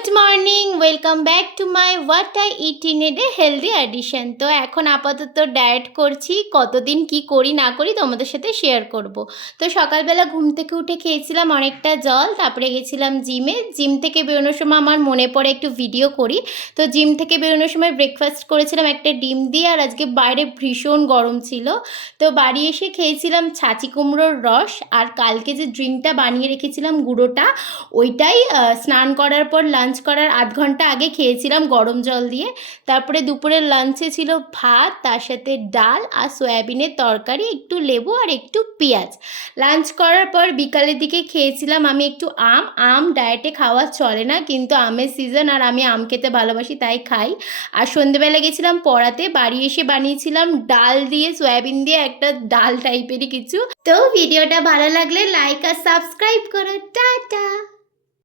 Good morning, welcome back to my what I it in a day healthy addition. তো এখন আপাতত diet করছি, কতদিন কি করি না করি তোমাদের সাথে শেয়ার করব। তো সকালবেলা ঘুম থেকে উঠে খেয়েছিলাম অনেকটা জল, তারপরে গেছিলাম জিমে। জিম থেকে বেরোনোর সময় আমার মনে পড়ে একটু ভিডিও করি। তো জিম থেকে বেরোনোর সময় ব্রেকফাস্ট করেছিলাম একটা ডিম দিয়ে, আর আজকে বাইরে ভীষণ গরম ছিল। তো বাড়ি এসে খেয়েছিলাম ছাঁচি কুমড়োর রস, আর কালকে যে ড্রিঙ্কটা বানিয়ে রেখেছিলাম গুঁড়োটা, ওইটাই স্নান করার পর লাঞ্চ করার আধ ঘন্টা আগে খেয়েছিলাম গরম জল দিয়ে। তারপরে দুপুরের লাঞ্চে ছিল ভাত, তার সাথে ডাল আর সয়াবিনের তরকারি, একটু লেবু আর একটু পেঁয়াজ। লাঞ্চ করার পর বিকালের দিকে খেয়েছিলাম আমি একটু আম। আম ডায়েটে খাওয়া চলে না, কিন্তু আমের সিজন আর আমি আম খেতে ভালোবাসি তাই খাই। আর সন্ধেবেলা গেছিলাম পড়াতে, বাড়ি এসে বানিয়েছিলাম ডাল দিয়ে সয়াবিন দিয়ে একটা ডাল টাইপেরই কিছু। তো ভিডিওটা ভালো লাগলে লাইক আর সাবস্ক্রাইব করো। টাটা।